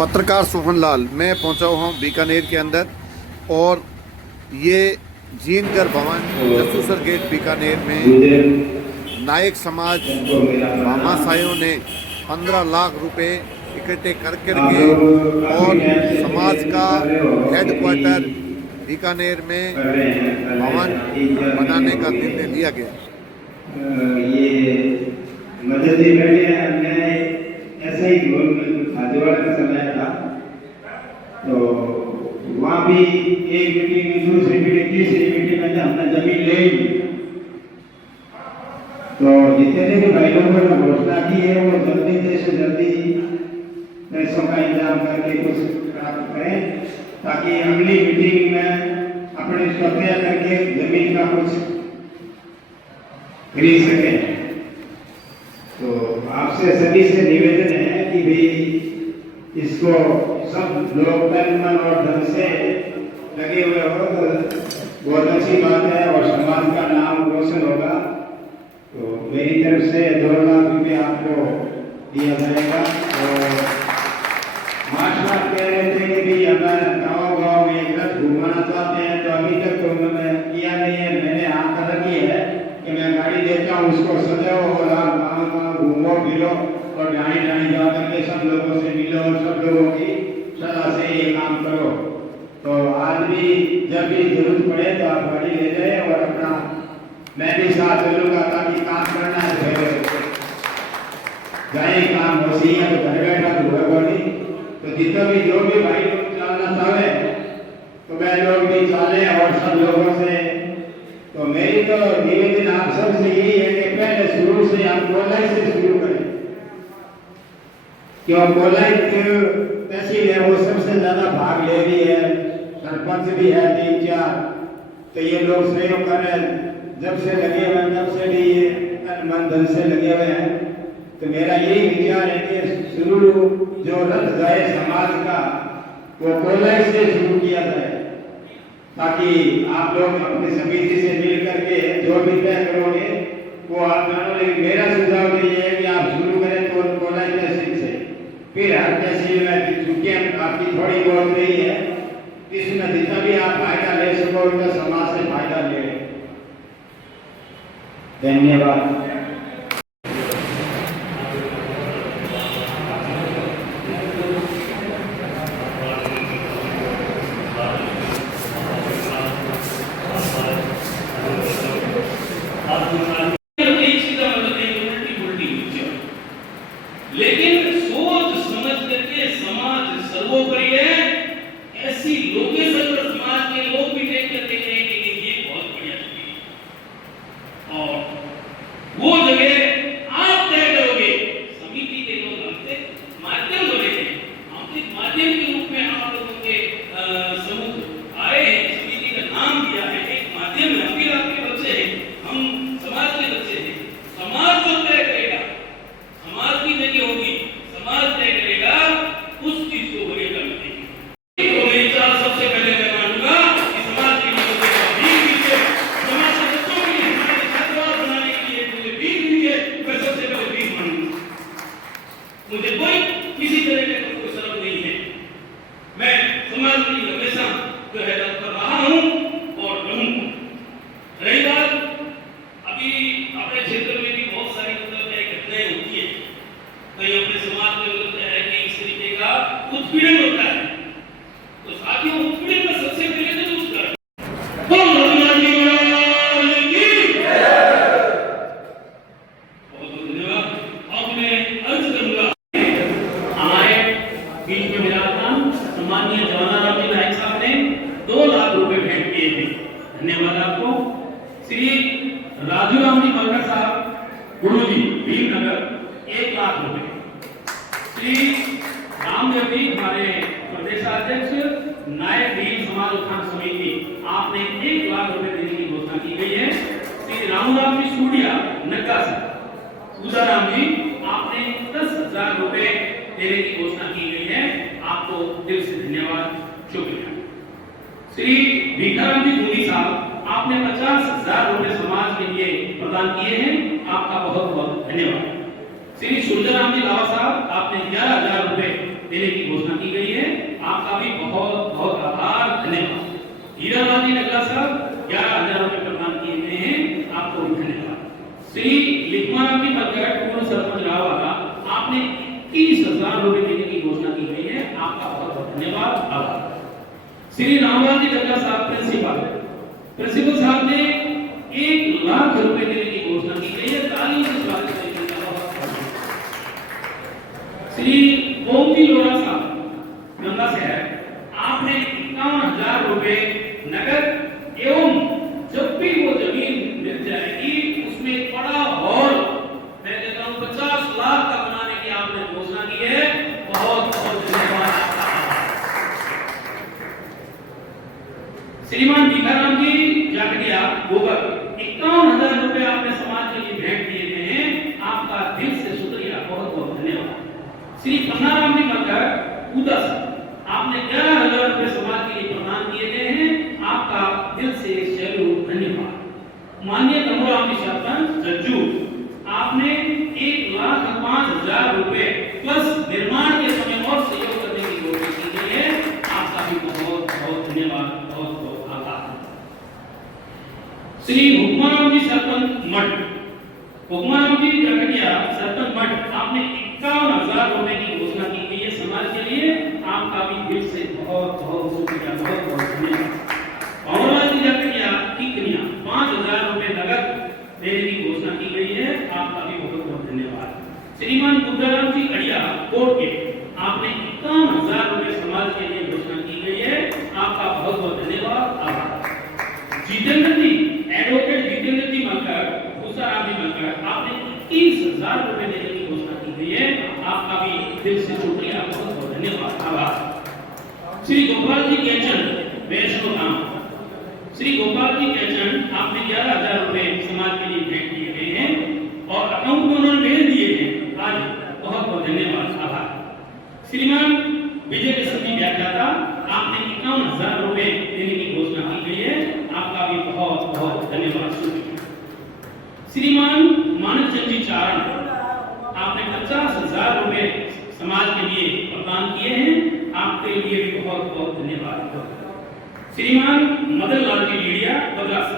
पत्रकार सोहनलाल, मैं पहुंचा हुआ हूं बीकानेर के अंदर और ये जीनकर भवन जसूसर गेट बीकानेर में नायक समाज भामाशाहों ने 15 लाख रुपए इकट्ठे करके और समाज का हेडक्वार्टर बीकानेर में भवन बनाने का निर्णय लिया गया। ये मदद ही बैठे हैं। हमने ऐसे ही खाजवाड़ा का समय था तो वहाँ भी एक मीटिंग दूसरी मीटिंग तीसरी मीटिंग में हमने जमीन ले ली। तो जितने भी भाई लोगों ने घोषणा की है वो जल्दी से जल्दी पैसों का इंतजाम करके कुछ प्राप्त करें ताकि अगली मीटिंग में अपने स्वतः करके जमीन का कुछ खरीद सकें। तो आपसे सभी से निवेदन है कि भाई इसको सब लोग तन मन और धन से लगे हुए हो तो बहुत अच्छी बात है और समाज का नाम रोशन होगा। तो मेरी तरफ से 2 लाख रुपये आपको दिया जाएगा। और मास्टर कह रहे थे कि भाई हमें गाँव गाँव में एक रथ घुमाना चाहते हैं तो अभी तक तो उन्होंने किया नहीं है। मैंने आशा रखी है कि मैं गाड़ी देता हूँ उसको सजाओ और आप गाँव घूमो फिरो और ढाई ढाई जा करके सब लोगों से मिलो और सब लोगों की सलाह से ये काम करो। तो आज भी जब भी जरूरत पड़े तो आप गाड़ी ले जाए और अपना मैं भी साथ चलूंगा ताकि काम करना है जाए काम हो सी है तो घर बैठा तो हुआ नहीं। तो जितना भी जो भी भाई लोग चलना चाहे तो मैं लोग भी चले और सब लोगों से। तो मेरी तो निवेदन आप सबसे यही है कि पहले शुरू से हम कोलाई से शुरू करें क्यों कोलाई तहसील है वो सबसे ज्यादा भाग ले रही है। सरपंच भी है 3-4 तो ये लोग सहयोग कर रहे हैं जब से लगे हुए हैं तब से भी ये मन धन से लगे हुए हैं। तो मेरा यही विचार है कि शुरू जो रथ जाए समाज का वो कोलाई से शुरू किया जाए ताकि आप लोग अपनी समिति से मिल करके जो भी तय करोगे वो आप जानो। लेकिन मेरा सुझाव ये है कि आप शुरू करें तो कोलाई तहसील से फिर हर तहसील में छुट्टियां आपकी थोड़ी बहुत रही है इसमें जितना भी आप फायदा ले सको उनका समाज से फायदा ले। धन्यवाद। लेकिन सोच समझ करके समाज सर्वोपरि है। ऐसी लोकेशन पर समाज के लोग भी देख कर देख रहे हैं कि ये बहुत बढ़िया जगह है और वो जगह आप तय करोगे। समिति के लोग हमसे माध्यम बनेंगे। हमसे माध्यम के रूप में आप लोगों के समूह आए हैं। समिति का नाम दिया है एक माध्यम है। फिर आपके बच्चे हैं हम समाज के बच्चे हैं। समाज जो तय करेगा समाज की जगह होगी समाज तय करेगा उस चीज को बने करने देगी। तो मैं चार सबसे पहले मैं मानूंगा कि समाज के लिए बीज दीजिए। समाज के बच्चों के लिए हमारे छात्रावास बनाने के लिए मुझे बीज दीजिए। मैं सबसे पहले बीज मानूंगा। मुझे कोई किसी तरह का कोई शर्म नहीं है। मैं समाज के लिए हमेशा जो है कर रहा हूँ और रहूंगा। रही बात अभी अपने क्षेत्र में भी बहुत सारी घटनाएं होती है। कहीं अपने समाज में होता है कि इस तरीके का उत्पीड़न होता है। तो साथियों उत्पीड़न का सबसे पहले तो उसका बहुत धन्यवाद। अब मैं अर्ज करूंगा हमारे बीच में विराजमान सम्माननीय जवाहरलाल जी नायक साहब ने 2 लाख रुपए भेंट किए थे। धन्यवाद आपको। श्री राजू राम जी मलकर साहब गुरु जी भीमनगर 1 लाख रुपए। श्री रामदेव जी हमारे प्रदेशाध्यक्ष नायक भीम समाज उत्थान समिति आपने 1 लाख रुपए देने की घोषणा की गई है। श्री रामराम जी सूडिया नक्का साहब सुधाराम जी आपने 10,000 रुपए देने की घोषणा की गई है। आपको दिल से धन्यवाद शुक्रिया। श्री भिखाराम जी धूनी साहब आपने 50,000 रुपए समाज के लिए प्रदान किए हैं। आपका बहुत बहुत धन्यवाद। श्री सुरजराम जी लावा साहब आपने 11,000 रुपए देने की घोषणा की गई है। आपका भी बहुत बहुत आभार, धन्यवाद। हीरालाल नगला साहब 11,000 रुपए प्रदान किए गए हैं, आपको भी धन्यवाद। श्री लिखमाराम जी मलकर पूर्व सरपंच रावाला, आपने 21,000 रुपए देने की घोषणा की गई है, आपका बहुत बहुत धन्यवाद, आभार। श्री रामलाल जी नगला साहब प्रिंसिपल साहब ने 1 लाख रुपए देने की घोषणा की गई है, तालियों से स्वागत करेंगे। श्री गोमती लोरा साहब गंगा शहर, आपने 51,000 रुपए नगद एवं जब भी वो जमीन मिल जाएगी उसमें एक बड़ा हॉल, मैं कहता हूं 50 लाख का बनाने की आपने घोषणा की है, बहुत बहुत धन्यवाद आपका। श्रीमान भिखाराम जी जागड़िया गोबर, 51,000 रुपए आपने समाज के लिए भेंट दिए गए हैं, आपका दिल से शुक्रिया, बहुत बहुत धन्यवाद। श्री पन्नाराम जी मकर उदस, आपने 11,000 रुपए समाज के लिए प्रदान किए गए हैं, आपका दिल से सैल्यूट, धन्यवाद। माननीय कमराम जी सरपंच जज्जू, आपने 1,05,000 रुपए प्लस निर्माण के समय और सहयोग करने की घोषणा की गई है, आपका भी बहुत बहुत धन्यवाद, बहुत बहुत आभार। श्री हुक्माराम जी सरपंच मठ, हुक्माराम जी जगड़िया सरपंच मठ, आपने 51,000 रुपए की घोषणा की गई है समाज के लिए, आपका भी दिल से बहुत बहुत शुक्रिया, बहुत बहुत धन्यवाद। भंवरलाल जी जगड़िया टिकनिया, 5,000 रुपए नगद देने की घोषणा की गई है, आपका भी बहुत बहुत धन्यवाद। श्रीमान बुद्धराम जी अड़िया कोट के, आपने 51,000 रुपए समाज के लिए घोषणा की गई है, आपका बहुत बहुत धन्यवाद, आभार। जितेंद्र जी, एडवोकेट जितेंद्र जी मलकर, भूसाराम जी मलकर, आपने 21,000 रुपए देने की घोषणा की गई है, आपका भी दिल से शुक्रिया, बहुत बहुत धन्यवाद, आभार। श्री गोपाल जी कैचन वैष्णो धाम, श्री गोपाल जी कैचन, आपने 11,000 रुपए समाज के लिए भेंट किए गए हैं और अकाउंट में उन्होंने भेज दिए हैं, आज बहुत बहुत धन्यवाद, आभार। श्रीमान विजय कृष्ण व्याख्याता, आपने 51,000 रुपए देने की घोषणा की गई है, आपका भी बहुत बहुत धन्यवाद, शुक्रिया। श्रीमान मानव चंद जी चारण, आपने 50,000 रुपए समाज के लिए प्रदान किए हैं, आपके लिए भी बहुत बहुत धन्यवाद। श्रीमान मदन लाल जी लीडिया बदलास,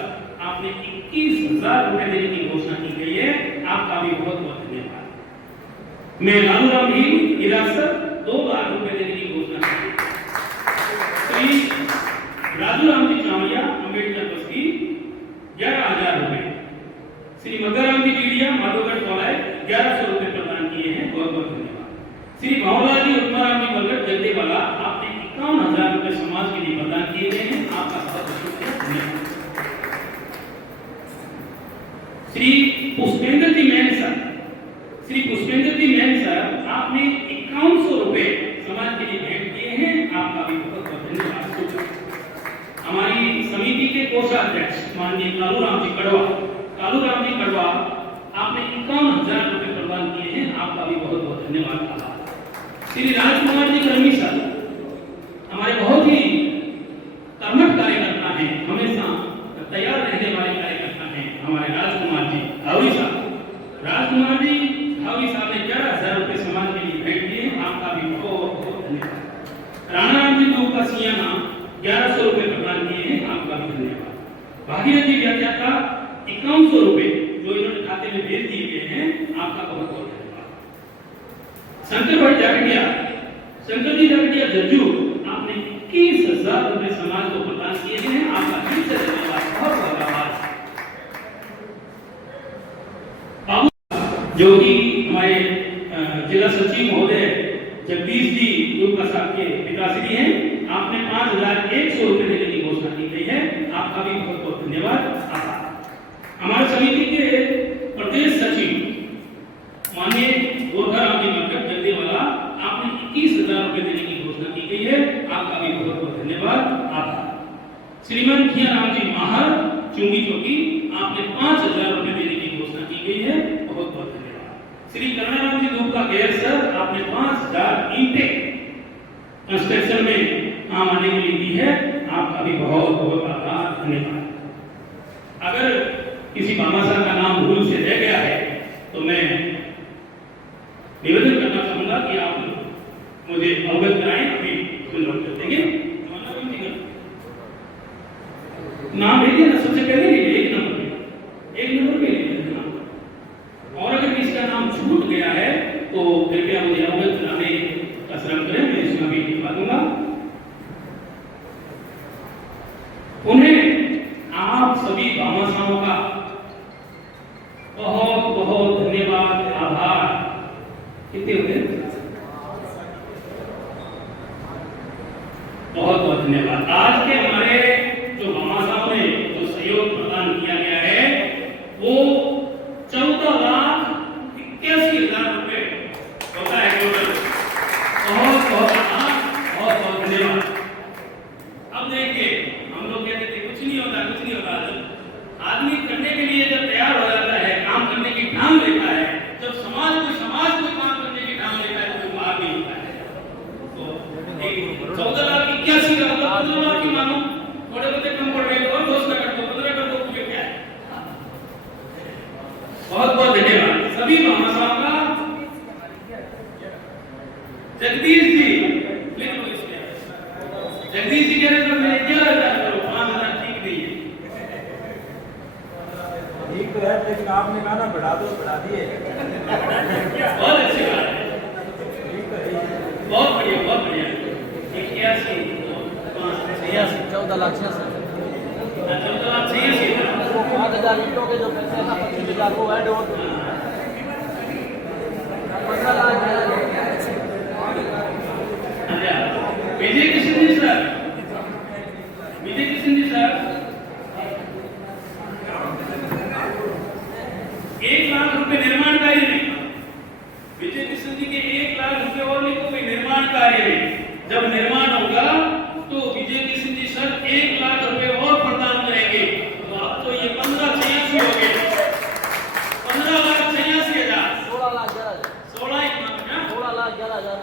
आपने 21,000 रुपए देने की घोषणा की गई है, आपका भी बहुत बहुत धन्यवाद। मैं लालूराम ही हिरासत 2 लाख रुपए देने की घोषणा की। श्री राजूराम जी चावड़िया अम्बेडकर बस्ती 11,000 रुपए। श्री मदराम जी लीडिया माधोगढ़ कॉलेज 1100 रुपए प्रदान किए हैं, बहुत बहुत धन्यवाद। श्री भावलाल जी उत्तराराम जी बलगढ़ जगदेवाला, आपने 51,000 रुपए समाज के लिए प्रदान किए गए हैं, आपका बहुत बहुत शुक्रिया, धन्यवाद। श्री पुष्पेंद्र जी मैन सर, श्री पुष्पेंद्र जी मैन सर, आपने 5100 रुपए समाज के लिए भेंट किए हैं, आपका भी बहुत बहुत धन्यवाद, शुक्रिया। हमारी समिति के कोषाध्यक्ष माननीय कालूराम जी कड़वा, कालूराम जी कड़वा, आपने 51,000 रुपए प्रदान किए हैं, आपका भी बहुत बहुत धन्यवाद, आभार। श्री राजकुमार जी कर्मी सर, हमारे बहुत ही कर्मठ कार्यकर्ता हैं, हमेशा तैयार रहने वाले कार्यकर्ता हैं, हमारे राजकुमार जी धावी साहब। राजकुमार जी धावी साहब ने 11,000 रुपए समाज के लिए भेंट दिए, आपका भी बहुत बहुत धन्यवाद। राणाराम जी दूर का सियाना 1100 रुपए प्रदान किए हैं, आपका भी धन्यवाद। भागीरथ जी व्याख्याता 5100 रुपए जो इन्होंने खाते में भेज दिए गए हैं, आपका बहुत बहुत धन्यवाद। शंकर भाई जागटिया, शंकर जी जागटिया जज्जू, आपने 21,000 रुपए समाज को प्रदान किए हैं, आपका दिल से धन्यवाद, बहुत बहुत आभार। जो कि हमारे जिला सचिव महोदय जगदीश जी दूर प्रसाद के पिताश्री हैं, आपने 5,100 रुपए देने की घोषणा की गई है, आपका भी बहुत बहुत धन्यवाद, आभार। हमारे समिति के प्रदेश सचिव माननीय गोरधाराम जी मलकर जगदेवाला, आपने 21,000 रुपए देने की घोषणा की गई है, आपका भी बहुत बहुत धन्यवाद, आभार। श्रीमान खियाराम जी माहर चुंगी चौकी, आपने 5,000 रुपए देने की घोषणा की गई है, बहुत बहुत धन्यवाद। श्री करुणाराम जी दूर का गैर सर, आपने 5,000 ईंटें कंस्ट्रक्शन में काम आने के लिए दी है, आपका भी बहुत बहुत आभार, धन्यवाद। अगर किसी मामा साहब का नाम भूल से रह गया है तो मैं निवेदन करना चाहूंगा कि आप मुझे कराएं अभी लॉक कर देंगे। नाम भेजिए ना, सबसे पहले लीजिए एक नंबर पे लीजिए नाम। और अगर किसी का नाम छूट गया है तो कृपया मुझे अवगत कराने का श्रम करें, मैं इसमें भी लिखवा दूंगा। उन्हें आप सभी भामाशाहों का बहुत बहुत धन्यवाद, आभार। कितने हुए? बहुत बहुत धन्यवाद। आज के हमारे जो भामाशाहों ने जो सहयोग प्रदान किया गया है वो 14,81,000 रुपए होता है टोटल। बहुत बहुत आभार, बहुत बहुत धन्यवाद। अब देखिए, हम लोग कहते थे कुछ नहीं होता, कुछ नहीं होता। आदमी करने के लिए जब तैयार हो जाता है, काम करने की ठान लेता है, जब समाज को काम करने की ठान लेता है तो बात नहीं होता है। तो 14,81,000 का 15 लाख की मानो, थोड़े बहुत कम पड़ रहे और घोषणा कर दो, 15 कर दो, मुझे क्या है। बहुत बहुत धन्यवाद सभी भामाशाहों का। जगदीश जी लिख लो इसमें, जगदीश जी कह रहे थे मैं 11,000 करो, 5,000 ठीक नहीं है। ठीक तो है, लेकिन आपने कहा ना बढ़ा दो, बढ़ा दिए। बहुत अच्छी बात है, बहुत बढ़िया, बहुत बढ़िया। 81, 14 लाख 14,86,000 5,000 ईंटों के जो पैसे हैं ना, 25,000 वो ऐड हो 15 लाख। विजय कृष्ण जी सर, विजय कृष्ण जी सर, 1 लाख रुपए निर्माण कार्य में। विजय कृष्ण जी के 1 लाख रुपए और लिखो भाई निर्माण कार्य में। जब निर्माण होगा तो विजय कृष्ण जी सर 1 लाख रुपए और प्रदान करेंगे। तो आप तो ये 15,86 हो गए, 15,86,000, 16 लाख 11,000, 16 एक मांग ना, 16 लाख 11,000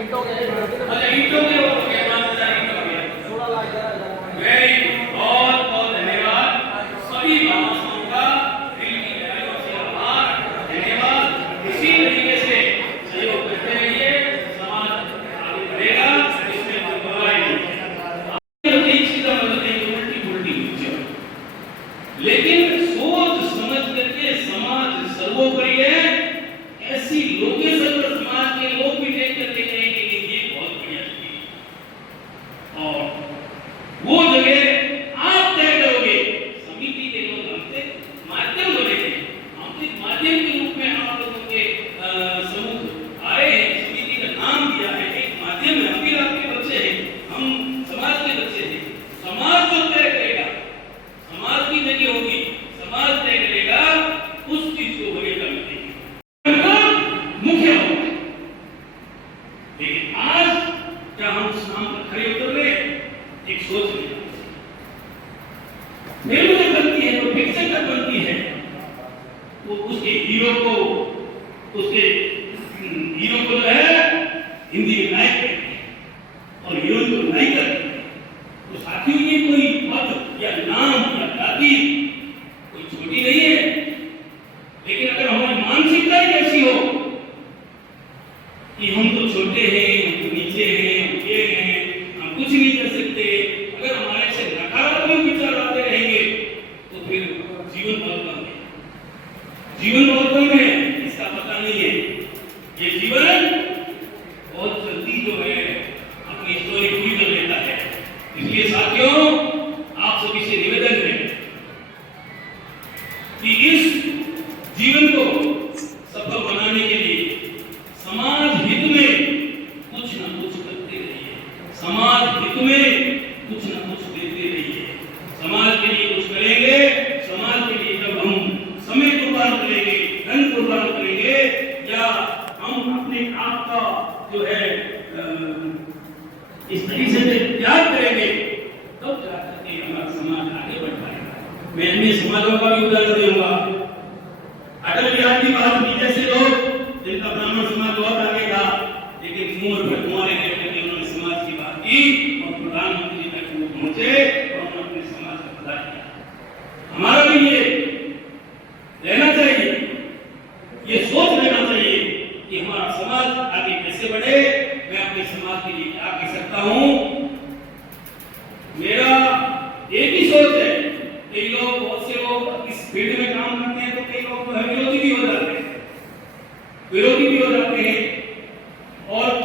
ईंटों के अच्छा ईंटों के हो गए, 5,000 ईंटों के, 16 लाख 11,000। वेरी गुड, बहुत बहुत धन्यवाद सभी भामाशाहों का, दिल की गहराइयों से आभार, धन्यवाद। इसी तरीके से सहयोग करते रहिए, समाज आगे बढ़ेगा, इसमें कोई परवाह नहीं। एक सीधा मतलब नहीं, उल्टी लेकिन सोच समझ करके समाज सर्वोपरि है। ऐसी लोकेशन पर समाज के लोग भी देख कर देख रहे हैं कि ये बहुत बढ़िया जगह है, और वो जगह आप तय करोगे। समिति के लोग हमसे माध्यम बनेंगे, हमसे माध्यम के रूप में आप लोगों के समूह आए हैं, समिति का नाम दिया है, एक माध्यम है। हम भी आपके बच्चे हैं, हम समाज के बच्चे हैं। समाज जो तय करेगा, समाज की जगह होगी, समाज तय करेगा, उस चीज को वरीयता मिलेगी, मुख्य होगा। लेकिन आज क्या हम शाम पर खड़े उतर रहे, एक सोच नहीं मेरे बनती है, तो फिक्शन तक बनती है, वो उसके हीरो को जो है हिंदी में नायक कहते हैं और हीरोइन को नायिका कहते हैं। तो साथियों ये कोई पद या नाम या जाति कोई छोटी नहीं है, लेकिन अगर हमारी मानसिकता ही ऐसी हो कि हम तो छोटे हैं, हम तो नीचे हैं, हम ये हैं, हम कुछ नहीं कर सकते, अगर हमारे से नकारात्मक विचार आते रहेंगे तो फिर जीवन बहुत कम है, जीवन बहुत कम है, इसका पता नहीं है। ये जीवन बहुत जल्दी जो है अपनी स्टोरी पूरी कर लेता है। इसलिए साथियों, आप सभी से निवेदन है कि इस जीवन को सफल बनाने के लिए समाज हित में कुछ न कुछ करते रहिए, समाज हित में कुछ न कुछ देते रहिए। समाज के लिए कुछ करेंगे, समाज के लिए जब हम समय कुर्बान करेंगे, धन कुर्बान करेंगे, या हम अपने आप का जो है इस तरीके से त्याग करेंगे, तब जाकर के हमारा समाज आगे बढ़ पाएगा। मैं अन्य समाजों का भी उदाहरण दूंगा। अटल बिहारी जी वाजपेयी जैसे लोग, जिनका ब्राह्मण समाज बहुत आगे था, लेकिन कुंवर उन्होंने समाज की बात की और प्रधानमंत्री तक वो पहुंचे और उन्होंने समाज का भला किया। हमारा भी ये रहना चाहिए, ये सोच लेना चाहिए कि हमारा समाज आगे कैसे बढ़े। मैं नायक समाज के लिए क्या कह सकता हूं? मेरा एक ही सोच है, कई लोग बहुत से लोग इस फील्ड में काम